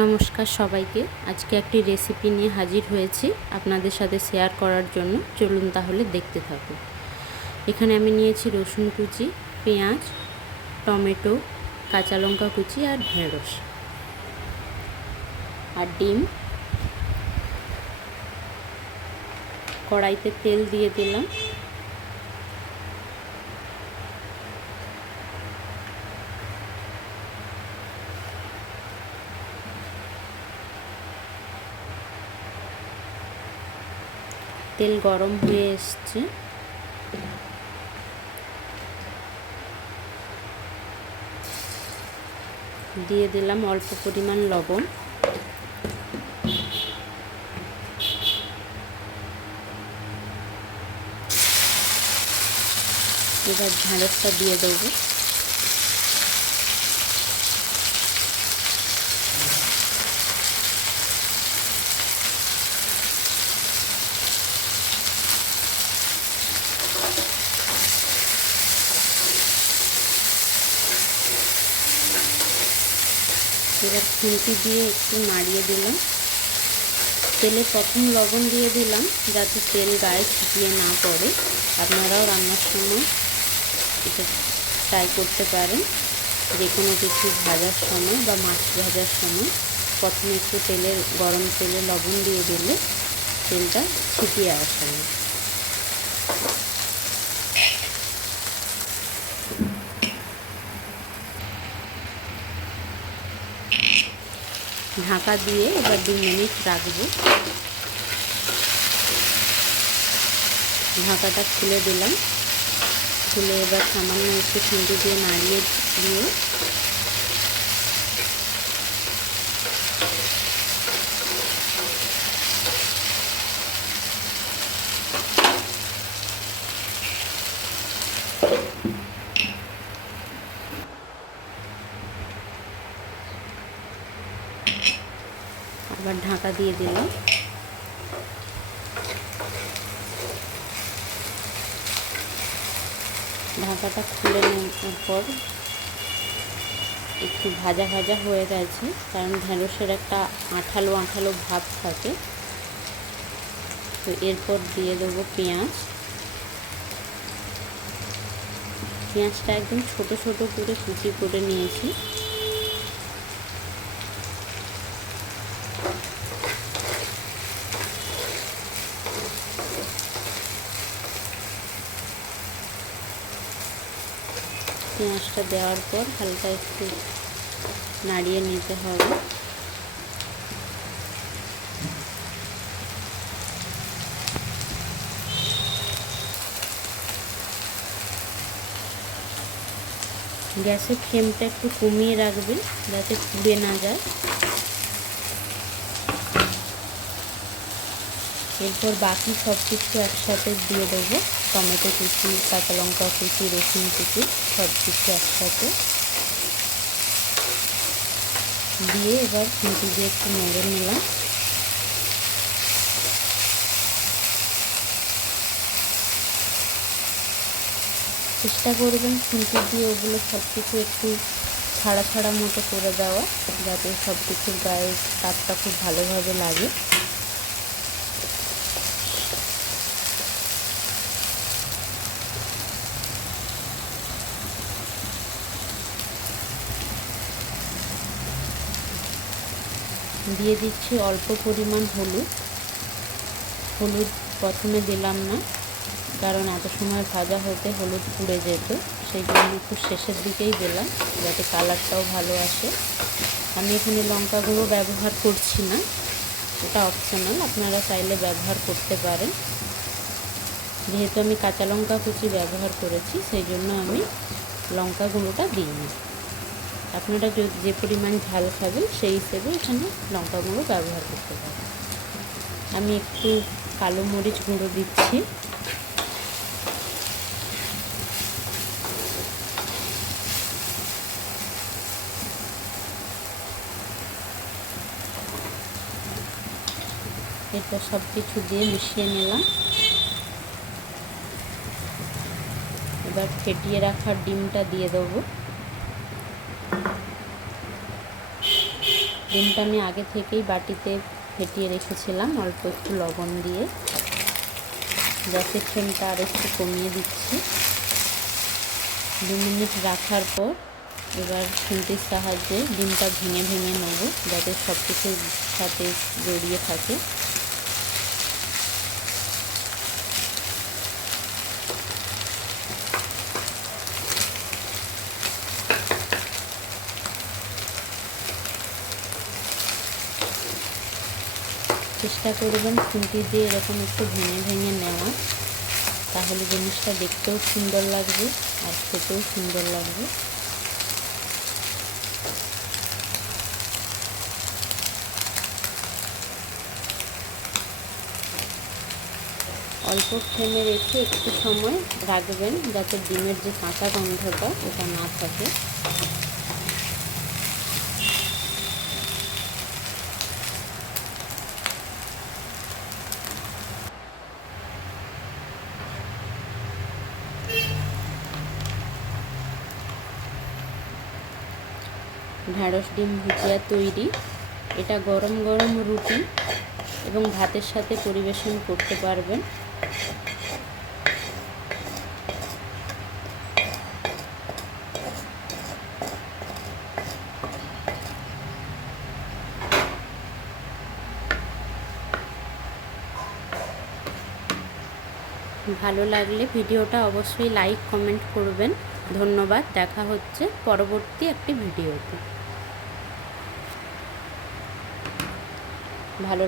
নমস্কার সবাইকে। আজকে একটি রেসিপি নিয়ে হাজির হয়েছি আপনাদের সাথে শেয়ার করার জন্য। চলুন তাহলে দেখতে থাকুন। এখানে আমি নিয়েছি রসুন কুচি, পেঁয়াজ, টমেটো, কাঁচা লঙ্কা কুচি আর ঢেঁড়স। আর ডিম। কড়াইতে তেল দিয়ে দিলাম। তেল গরম হয়ে এসছে। দিয়ে দিলাম অল্প পরিমাণ লবণ। এবার ঝাঁড়সটা দিয়ে দেবো। এবার খুন্তি দিয়ে একটু নাড়িয়ে দিলাম। তেলে প্রথম লবণ দিয়ে দিলাম যাতে তেল গায়ে ছিটিয়ে না পড়ে। আপনারাও রান্নার সময় এটা ট্রাই করতে পারেন। যে কোনো কিছু ভাজার সময় বা মাছ ভাজার সময় প্রথমে একটু তেলের, গরম তেলে লবণ দিয়ে দিলে তেলটা ছিটিয়ে আসে না। ঢাকা দিয়ে এবার দু মিনিট রাখব। ঢাকাটা খুলে দিলাম। খুলে এবার সামান্য একটু খুঁটি দিয়ে নাড়িয়ে দিয়ে আবার ঢাকা দিয়ে দিলাম। ঢাকাটা খুলে নেওয়ার পর একটু ভাজা ভাজা হয়ে গেছে, কারণ ঢেঁড়সের একটা আঠালো আঠালো ভাব থাকে। তো এরপর দিয়ে দেবো পেঁয়াজ। পেঁয়াজটা একদম ছোট ছোট করে কুচি করে নিয়েছি। পেঁয়াজটা দেওয়ার পর হালকা একটু নাড়িয়ে নিতে হবে। গ্যাসের ফ্লেমটা একটু কমিয়ে রাখবে যাতে পুড়ে না যায়। এরপর বাকি সব কিছু একসাথে দিয়ে দেবো। টমেটো কুচি, কাঁচা লঙ্কা কুচি, রসুন কুচি, সব কিছু একসাথে। দিয়ে এবার খুঁটি দিয়ে একটু নেড়ে নিলাম। চেষ্টা করবেন খুঁটি দিয়ে ওগুলো সব কিছু একটু ছাড়া ছাড়া মতো করে দেওয়া, যাতে সব কিছুর গায়ে তাপটা খুব ভালোভাবে লাগে। দিয়ে দিচ্ছি অল্প পরিমাণ হলুদ। হলুদ প্রথমে দিলাম না, কারণ এত সময় ভাজা হতে হলুদ পুড়ে যেত। সেই জন্য একটু শেষের দিকেই দিলাম, যাতে কালারটাও ভালো আসে। আমি এখানে লঙ্কা গুঁড়ো ব্যবহার করছি না এটা অপশনাল আপনারা চাইলে ব্যবহার করতে পারেন। যেহেতু আমি কাঁচা লঙ্কা কুচি ব্যবহার করেছি, সেই জন্য আমি লঙ্কা গুঁড়োটা দিইনি। আপনারা যে পরিমাণ ঝাল খাবেন, সেই হিসেবে এখানে লঙ্কা গুঁড়ো ব্যবহার করতে পারেন। আমি একটু কালো মরিচ গুঁড়ো দিচ্ছি। এরপর সব কিছু দিয়ে মিশিয়ে নিলাম। এবার ফেটিয়ে রাখা ডিমটা দিয়ে দেবো। ডিমটা আমি আগে থেকেই বাটিতে ফেটিয়ে রেখেছিলাম, অল্প একটু লবণ দিয়ে। গ্যাসের ফ্লেমটা আর একটু কমিয়ে দিচ্ছি। দু মিনিট রাখার পর এবার খুন্তির সাহায্যে ডিমটা ভেঙে ভেঙে নেব, যাতে সব কিছুর সাথে জড়িয়ে থাকে। চেষ্টা করবেন খুন্তি দিয়ে এরকম একটু ভেঙে ভেঙে নেওয়া। তাহলে জিনিসটা দেখতেও সুন্দর লাগবে আর খেতেও সুন্দর লাগবে। অল্প ফ্লেমে রেখে একটু সময় রাখবেন যাতে ডিমের যে কাঁচা গন্ধটা, ওটা না থাকে। ঢ্যাঁড়স ডিম ভুজিয়া তৈরি। এটা গরম গরম রুটি এবং ভাতের সাথে পরিবেশন করতে পারবেন। ভালো লাগলে ভিডিওটা অবশ্যই লাইক, কমেন্ট করবেন। ধন্যবাদ, দেখা হচ্ছে পরবর্তী একটি ভিডিওতে। ভালো